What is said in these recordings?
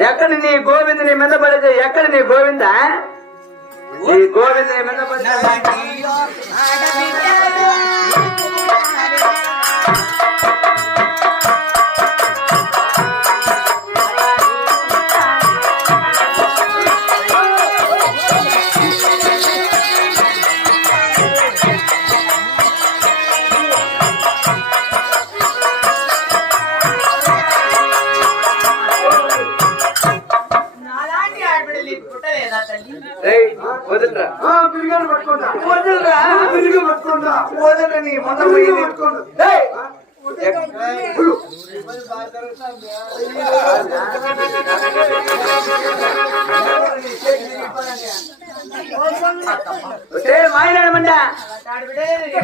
ఎక్కడ నీ గోవింద నీ మీద ఎక్కడ నీ గోవింద? నీ గోవింద నీ మీద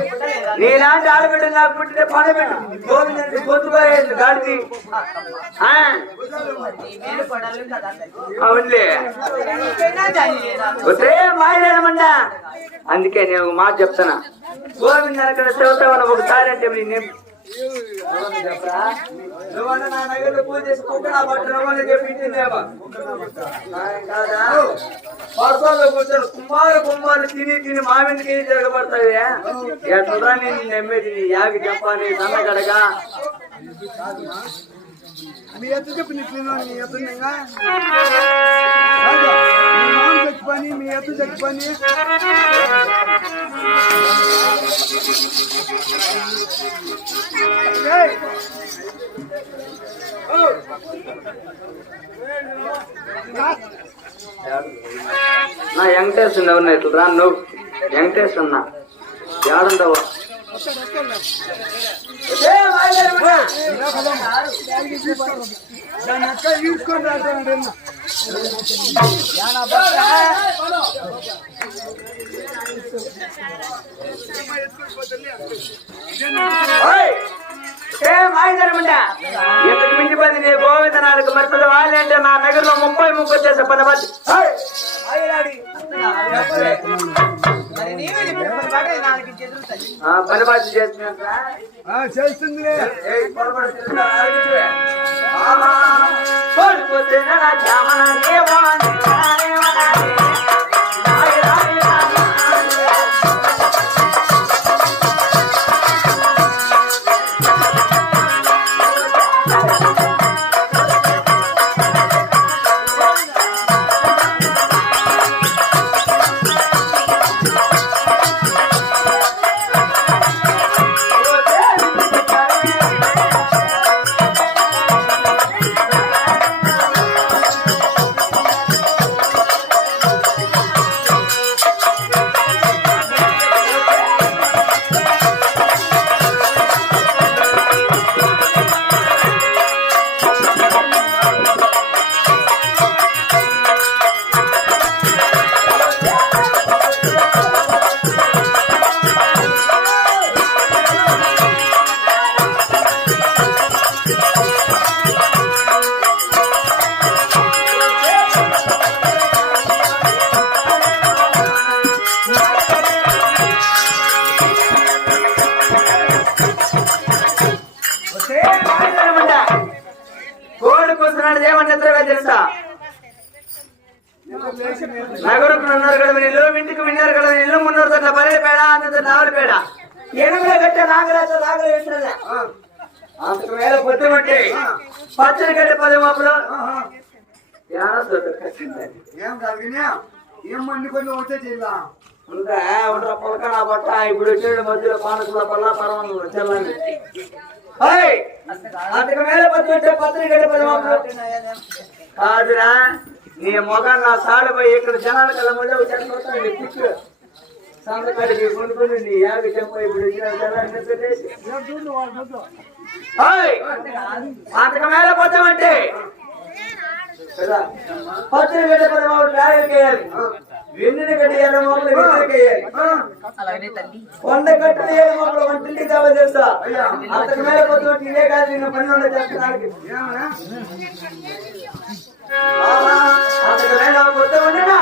పుట్టలేదా నీలాంటి ఆడబిడ్డ నాకు పుట్టిన పని పెట్టు గొంతుపోయేది గాడిది. అవునులే. మాయలేనమంట అందుకే నేను ఒక మాట చెప్తానా గోవింద అక్కడ చదువుతావని ఒకసారి అంటే నేను నువ్వన్న నా నగలు పూజ చేసి కుక్కడా పట్టుకోమని చెప్పించిందేమో కాదా వర్షాల్లో కూర్చొని కుమ్మారు కుమ్మారు తిని తిని మామిడికి తిరగబడతాయి ఎట్లా నేను నమ్మేది నీ యాగి చెప్పాలి సన్నగడగా మీ ఎత్తు చెప్పు నీ క్లీన్ మీ ఎత్తు మామ చచ్చిపోయి మీ చచ్చిపోయి! నా వెంకటేష్ ఉన్నా ఇట్లా రా నువ్వు ఉన్నా ఏడుండవు దాన్ని అక్క ஏன்னா ఈడ్చుకొని రాశాడు ఇంతకు మించి పది నీ గోవింద నాలుగు వాళ్ళంటే నా నగరంలో ముప్పై ముప్పై చేసే పది మంది. మరి నీవే నీ పిల్లల పాట నాలుగు ఎనుగులో కట్టే నాగరాజు నాగలు వేసినదా అంతకు వేల పొద్దు ఉంటే పచ్చడి గడ్డి పది మాపులు ఏం కలిగినా ఏం మండి కొంచెం వచ్చే చేయాల ఉందా ఉండరా పొలకడ బట్ట ఇప్పుడు వచ్చేడు మధ్యలో పానకుల పల్ల పర్వం చెల్లని అంతకు వేల పొద్దు ఉంటే పచ్చడి గడ్డి పది మాపులు కాదురా నీ మొగం నా సాడు పోయి ఇక్కడ జనాల కల మళ్ళీ చనిపోతాను అంతకు మేల పోతామంటే కదా? పచ్చడి గడ్డ పది మామూలు డాయలకి వేయాలి వెన్నుని గడ్డ ఏడు మామూలు వెన్నులకి వేయాలి అలాగనే తల్లి కొండ కట్టలు ఏడు మామూలు వంటింటికి కావాలి తెలుసా అంతకు మేల పోతామంటే ఇదే కాదు నిన్న పని ఉండే ఏమన్నా అంతకు మేల పోతామంటేనా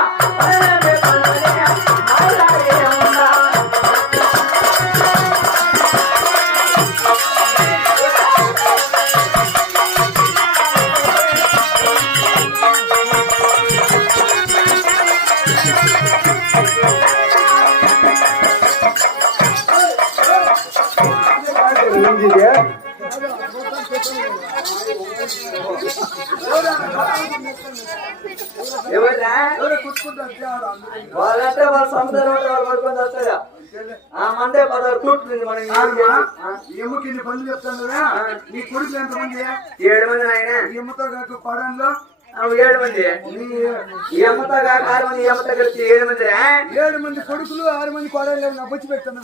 వాళ్ళంటే వాళ్ళ ఉంటే వాళ్ళు పడుకొని వస్తారా ఆ మందే పదహారు అమ్మకి ఇన్ని పనులు చెప్తాను నీ కొడుకులు ఎంతమంది? ఏడు మంది నాయన. ఈ అమ్మతో కాక పడంలో ఏడు మంది. ఈ అమ్మతో కాక ఆరు మంది ఈ అమ్మతో కలిసి ఏడు మంది ఏడు మంది కొడుకులు ఆరు మంది కోడలు నా బొచ్చి పెడతాను.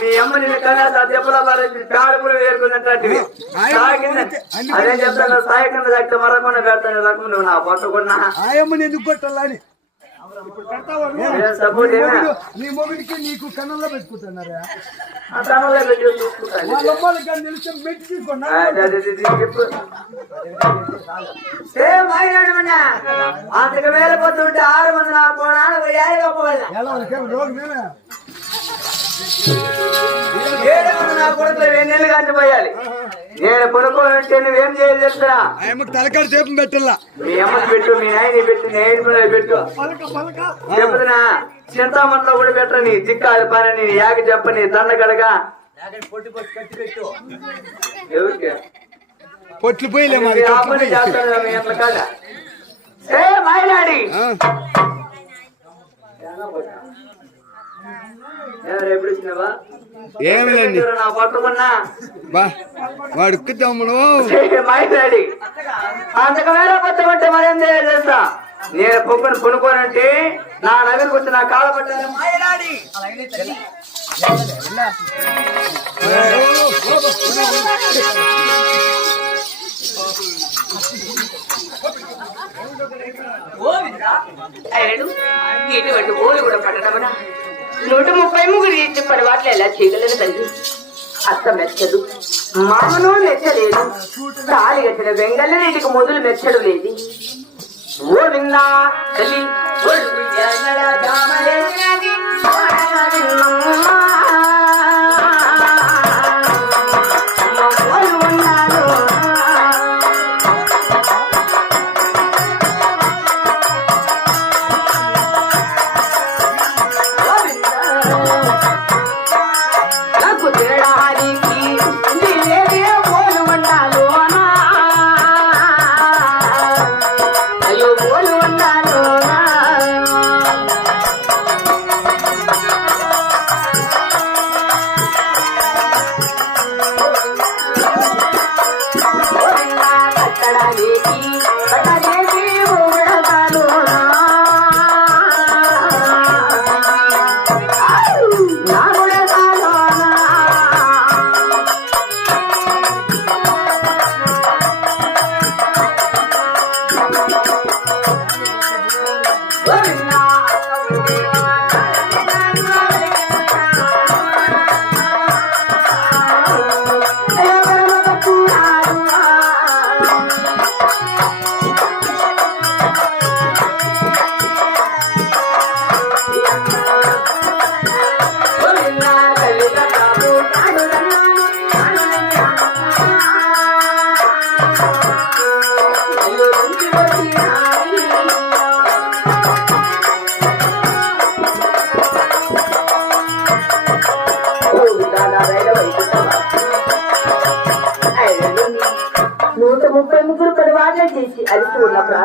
మీ అమ్మ నిన్ను కన్నా దెబ్బల పేడపులు వేరుకున్నట్టు. అదే చెప్తాను సాయి కింద తాకితే మరకుండా పెడతాను రకం నువ్వు నా పొట్ట కొన్నా. ఆ అమ్మని ఎందుకు కొట్టాలని నీ మొగుడికి నీకు కన్నంలో పెట్టుకుంటున్నారా? ఆ తనలో పెట్టి చూసుకుంటాను వాళ్ళ అమ్మాయికి కానీ తెలిస్తే మెట్టి తీసుకోండి అదే, అదే, అదే, చెప్పు ఏ మాయనాడు అంతకు మేలపోతుంటే ఆరు మంది నా పోనాడు ఏడు పోవాలి ఎలా వాళ్ళకేం రోగం నేనే ఏడు మంది నా కొడుకులు వెన్నెల్లు కట్టిపోయాలి నేను కొనుక్కోవాలంటే నువ్వేం చేయాలి అమ్మకి తలకాడు దీపం పెట్టాలా? మీ అమ్మకి పెట్టు మీ నాయన పెట్టు నేను పెట్టు. పలక పలక. చెప్పుతున్నా చింతామణిలో కూడా పెట్టని దిక్కాలి పని యాగ చెప్పని దండ కడగా. ఎవరికి? పొట్లు పోయిలే మరి ఎప్పుడు వచ్చినావా పట్టుకున్నా బా వాడు మాయనాడి అంతకమేళ పచ్చమంటే మరేం చేయాలి తెలుసా? నేను పొక్కుని కొనుక్కోనంటే నా నగరికి వచ్చి నా కాళ్ళ పట్టాలి ఓలు కూడా పట్టడమనా నూట ముప్పై ముగ్గురు ఇచ్చి పొరపాట్లు ఎలా చేయగలరు తల్లి? అత్త మెచ్చదు మామను మెచ్చలేదు తాలి గట్టిన వెంగళ్ళ నీటికి మొదలు మెచ్చడు లేదు. ఓ విన్నా తల్లి.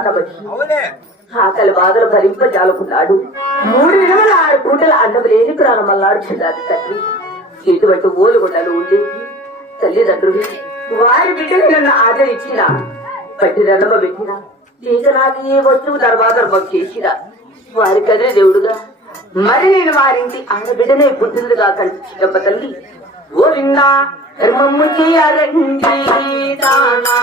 ప్రాణపతి ఆకలి బాధలు భరింపజాలకున్నాడు మూడు విలువల ఆరు పూటల అన్నం లేని ప్రాణమల్లాడు చిన్నాడు తండ్రి. ఇటువంటి ఓలుగొండలు ఉండేవి తల్లిదండ్రులు వారి బిడ్డలు నన్ను ఆదరించిన పట్టి రంగమ పెట్టిన ఇక నాకు ఏ వస్తువు ధర్మాధర్మం చేసిన వారి కదే దేవుడుగా. మరి నేను వారింటి ఆడబిడ్డనే పుట్టిందిగా కంటి చిన్నప్ప తల్లి. ఓ విన్నా ధర్మము చేయాలండి దానా